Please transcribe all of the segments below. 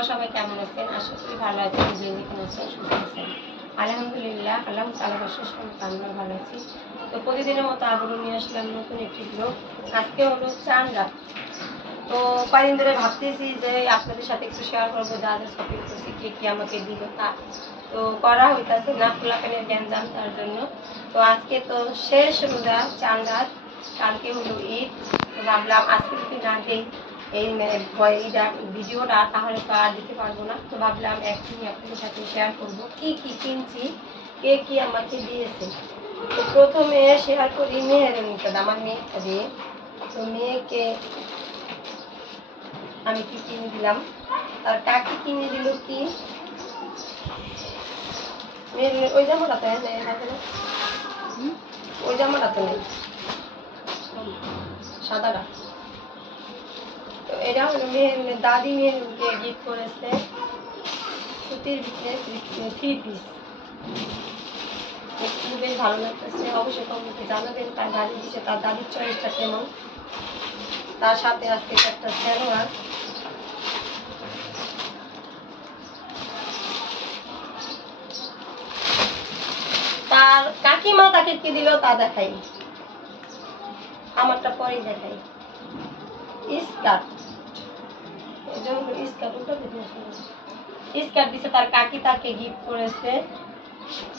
আপনারা সবাই কেমন আছেন? আশা করি ভালো আছেন, যে যেখানে আছেন সুস্থ আছেন। আলহামদুলিল্লাহ, আল্লাহ তালা বসে আমরা ভালো আছি। তো প্রতিদিনের মতো আবারও নিয়ে আসলাম নতুন একটি ব্লগ আজকে হলো চান রাত। তো কয়েকদিন ধরে ভাবতেছি যে আপনাদের সাথে একটু শেয়ার করব, যা যা শপিং করছি, কে কি আমাকে দিল তা। তো করা হইতাছে না খোলাপেনের জ্ঞান জান তার জন্য। তো আজকে তো শেষ রোজা, চান রাত। কালকে হলো ঈদ। তো ভাবলাম আজকে যদি না দিই এই এইটা ভিডিওটা তাহলে তো আর দিতে পারব না। তো ভাবলাম একদিনই আপনাদের সাথে শেয়ার করব। কি কি কিনছি কে কি আমাকে দিয়েছে। তো প্রথমে শেয়ার করি মেয়ের নিতে আমার মেয়েটা দিয়ে তো মেয়েকে আমি কি কিনে দিলাম? আর কাকি কিনে দিল কি? মেয়ের ওই জামাটা তো ওই জামাটা তো নেই। সাদাটা। তো এটা হলো মেয়ের দাদি মেয়েরকে গিফট করেছে। সুতির ভিতরে থ্রি পিস বেশ ভালো লাগতেছে। অবশ্যই কমেন্টে জানাবেন তার দাদি দিচ্ছে তার দাদির চয়েসটা কেমন। তার সাথে আজকে একটা স্যালোয়ার তার কাকিমা তাকে কি দিল তা দেখাই। আমারটা পরেই দেখাই। স্কার্ট তার কাকি তাকে গিফট করেছে।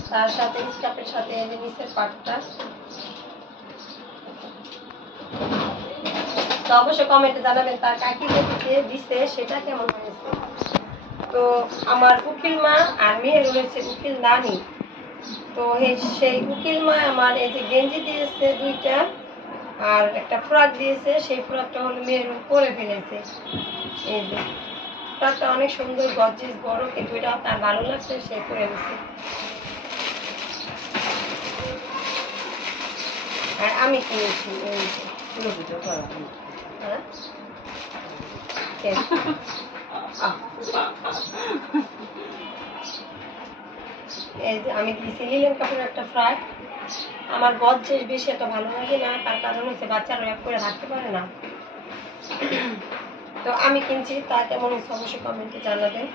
তার সাথে সাথে তো অবশ্যই কমেন্টে জানাবেন তার কাকি দিছে সেটা কেমন হয়েছে। তো আমার উকিল মা আর মেয়ের রয়েছে উকিল নানি। তো সেই উকিল মা আমার এই যে গেঞ্জি দিয়েছে দুইটা আর একটা ফ্রক দিয়েছে। সেই ফ্রকটা হলো মেয়ের পরে ফেলেছে। অনেক সুন্দর বড়, কিন্তু এটা ভালো লাগছে আর আমি কিনেছি, এই হ্যাঁ? আমি দিয়েছি লিলেন কাপড়ের একটা ফ্রক আমার গজ্জের বেশি এত ভালো লাগে না, তার কারণ হচ্ছে বাচ্চারা করে রাখতে পারে না। তো আমি কিনছি তা কেমন হচ্ছে অবশ্যই কমেন্টে জানাবেন।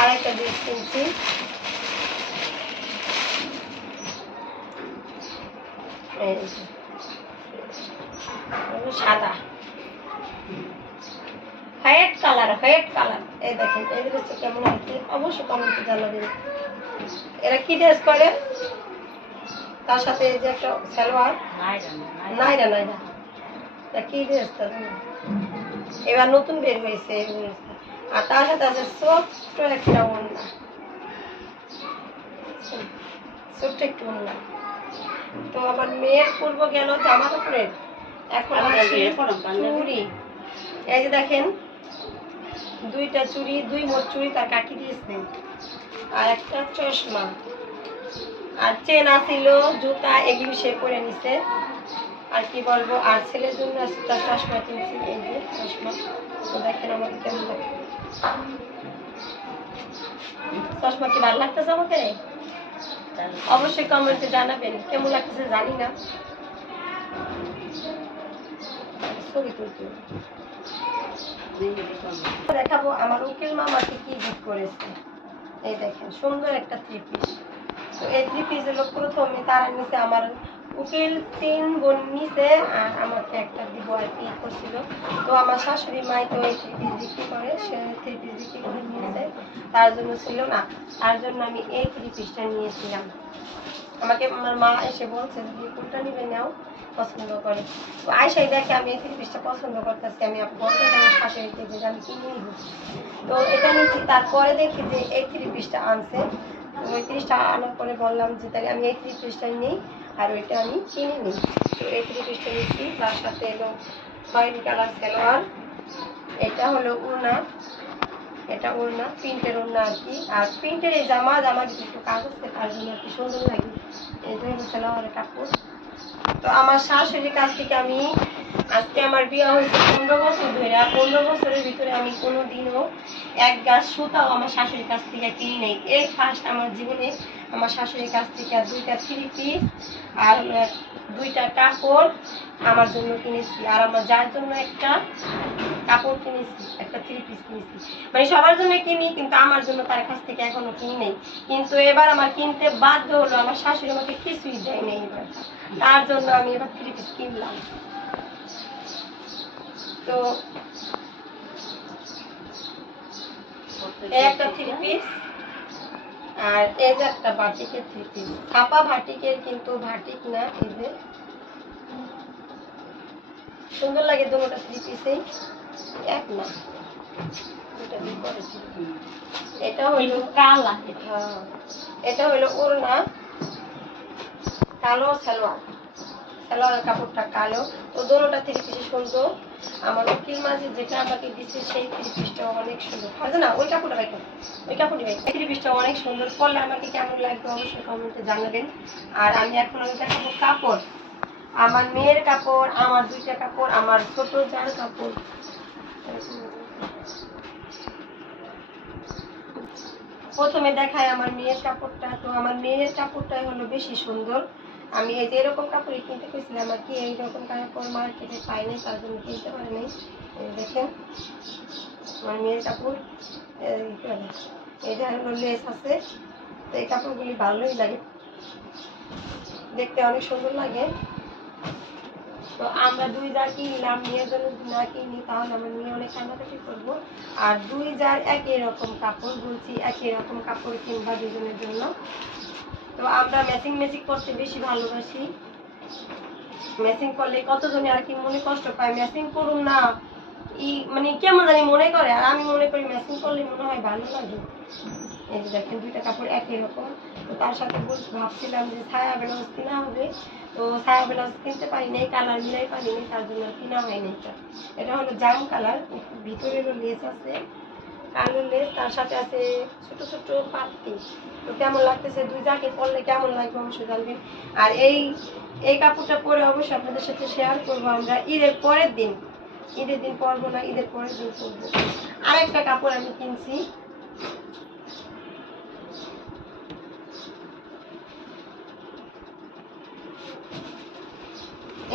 আর একটা ড্রেস কিনছি সাদা। হোয়াইট কালার হোয়াইট কালার এই দেখেন এই ড্রেসটা কেমন হয়েছে অবশ্যই কমেন্টে জানাবেন। এরা কি ড্রেস করে তার সাথে এই যে একটা সালোয়ার। নাইরা নাইরা। কি ড্রেসটা এবার নতুন বের হয়েছে আর তার সাথে আছে ছোট্ট একটা ওড়না। ছোট্ট একটু ওড়না। তো আমার মেয়ের পূর্ব গেল জামা কাপড়ের। এখন চুড়ি। এই যে দেখেন দুইটা চুড়ি দুই মোট চুড়ি তার কাকি দিয়েছে। আর একটা চশমা। আর চেন আসিল জুতা এগুলো সে পরে নিছে। আর কি বলব, আর ছেলের জন্য একটা চশমা কিনছি, এই যে চশমা। তো দেখেন আমাকে কেমন লাগে। চশমা কি ভালো লাগতেছে আমাকে? অবশ্যই কমেন্টে জানাবেন, কেমন লাগতেছে জানি না। দেখাবো আমার উকিল মামাকে কি গিফট করেছে। এই দেখেন, সুন্দর একটা থ্রি পিস তো এই থ্রি পিস হলো প্রথমে তারা নিচে আমার উকিল তিন বোন আর আমাকে একটা দিব আর কি করছিল। তো আমার শাশুড়ি মাই তো এই থ্রি পিস বিক্রি করে, সে থ্রি পিস বিক্রি করে নিয়েছে। তার জন্য ছিল না, তার জন্য আমি এই থ্রি পিসটা নিয়েছিলাম। আমাকে আমার মা এসে বলছে যে কোনটা নিবে নাও, পছন্দ করে। তো আয়সাই দেখে, আমি এই থ্রি পিসটা পছন্দ করতেছি, আমি বলতে আমার শাশুড়িকে যে আমি কিনে নিব। তো এটা নিয়েছি, তারপরে দেখি যে এই থ্রি পিসটা আনছে। ওই তিরিশটা আনার পরে বললাম যে, তাহলে আমি এই থ্রি পিসটা নিই। আর ওইটা আমি কিনে নিই তো এই থ্রি নিচ্ছি তার সাথে এলো হোয়াইট কালার সালোয়ার, এটা হলো উনা এটা ওড়না প্রিন্টের ওড়না আর কি। আর প্রিন্টের এই জামা জামা একটু কাগজ তার জন্য আর কি সুন্দর লাগে। এই জন্য সালোয়ারের কাপড়। তো আমার শাশুড়ির কাছ থেকে আমি আজকে আমার বিয়ে হয়েছে পনেরো বছর ধরে, আর পনেরো বছরের ভিতরে আমি কোনো দিনও এক গাছ সুতাও আমার শাশুড়ির কাছ থেকে কিনি নেই। এই ফার্স্ট আমার জীবনে আমার শাশুড়ির কাছ থেকে দুইটা থ্রি পিস আর দুইটা কাপড় আমার জন্য কিনেছি। আর আমার যার জন্য একটা কাপড় কিনেছি, একটা থ্রি পিস কিনেছি। মানে সবার জন্য কিনি, কিন্তু আমার জন্য তার কাছ থেকে এখনও কিনি নেই। কিন্তু এবার আমার কিনতে বাধ্য হলো, আমার শাশুড়ি আমাকে কিছুই দেয় নেই এবার। তার জন্য আমি এবার থ্রি পিস কিনলাম। তো একটা থ্রি পিস আর এই যে একটা বাটিকের থ্রি পিস ভাটিকের কিন্তু ভাটিক না এই যে। সুন্দর লাগে দুটোটা থ্রি পিসেই এক না। এটা হইল কালা। হ্যাঁ, এটা হইল ওড়না। কালো সালোয়ার। সালোয়ারের কাপড়টা কালো। তো দোনোটা থ্রি পিসে সুন্দর। আমার উকিল মাঝে যেটা আমাকে দিচ্ছে সেই থ্রি অনেক সুন্দর। আছে না, ওই কাপড়টা বাইক ওই কাপড়টি বাইক থ্রি পিসটা অনেক সুন্দর। পরলে আমাকে কেমন লাগবে অবশ্যই কমেন্টে জানাবেন। আর আমি এখন আমি দেখাবো কাপড়। আমার মেয়ের কাপড়, আমার দুইটা কাপড়, আমার ছোট যার কাপড়। প্রথমে দেখায় আমার মেয়ের কাপড়টা। তো আমার মেয়ের কাপড়টাই হলো বেশি সুন্দর। আমি এই যে এরকম কাপড়ই কিনতে পেয়েছিলাম আর কি এইরকম কাপড় মার্কেটে পাই নাই তার জন্য কিনতে পারি নাই। দেখেন আমার মেয়ের কাপড় এই কি বলে, এটা হলো লেস আছে তো এই কাপড়গুলি ভালোই লাগে। দেখতে অনেক সুন্দর লাগে। তো আমরা দুই জার কিনলাম মেয়ের জন্য না কিনি তাহলে আমার মেয়ে অনেক কান্নাকাটি করব। আর দুই জার একই রকম কাপড় বলছি একই রকম কাপড় কিনবা দুজনের জন্য। তো আমরা ম্যাচিং ম্যাচিং করতে বেশি ভালোবাসি। ম্যাচিং করলে কতজনে আর কি মনে কষ্ট পায়? ম্যাচিং করুন না। ই মানে কেমন জানি মনে করে, আর আমি মনে করি ম্যাচিং করলে মনে হয় ভালো লাগে। এই যে দেখেন দুইটা কাপড় একই রকম। তো তার সাথে ভাবছিলাম যে ছায়া ব্লাউজ কিনা হবে। তো ছায়া ব্লাউজ কিনতে পারি নাই, কালার মিলাই পারি নাই, তার জন্য কিনা হয়নি এটা। এটা হলো জাম কালার ভিতরে হলো লেস আছে, কালো লেস, তার সাথে আছে ছোট ছোট পাত্তি তো কেমন লাগতেছে? দুই জাকে পরলে কেমন লাগবে অবশ্যই জানবেন আর এই এই কাপড়টা পরে অবশ্যই আপনাদের সাথে শেয়ার করব আমরা। ঈদের পরের দিন, ঈদের দিন পরবো না, ঈদের পরের দিন পরবো। আরেকটা কাপড় আমি কিনছি।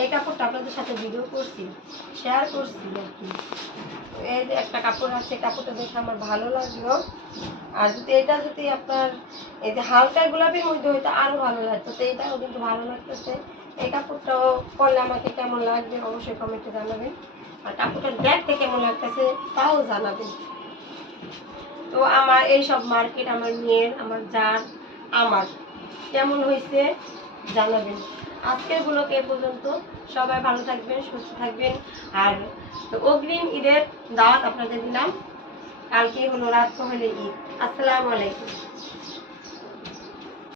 এই কাপড়টা আপনাদের সাথে ভিডিও করছি শেয়ার করছি আর কি। এই যে একটা কাপড় আছে কাপড়টা দেখে আমার ভালো লাগল। আর যদি এটা যদি আপনার এই যে হালকা গোলাপির মধ্যে হইতো আরও ভালো লাগতো, তো এটাও কিন্তু ভালো লাগতেছে। এই কাপড়টাও পরলে আমাকে কেমন লাগবে অবশ্যই কমেন্টে জানাবেন। আর কাপড়টা দেখতে কেমন লাগতেছে তাও জানাবেন। তো আমার এই সব মার্কেট আমার মেয়ের, আমার যার, আমার কেমন হয়েছে জানাবেন। আজকের গুলোকে এ পর্যন্ত সবাই ভালো থাকবেন, সুস্থ থাকবেন। আর অগ্রিম ঈদের দাওয়াত আপনাদের দিলাম। কালকে হলো রাত হলে ঈদ। আসসালামু আলাইকুম।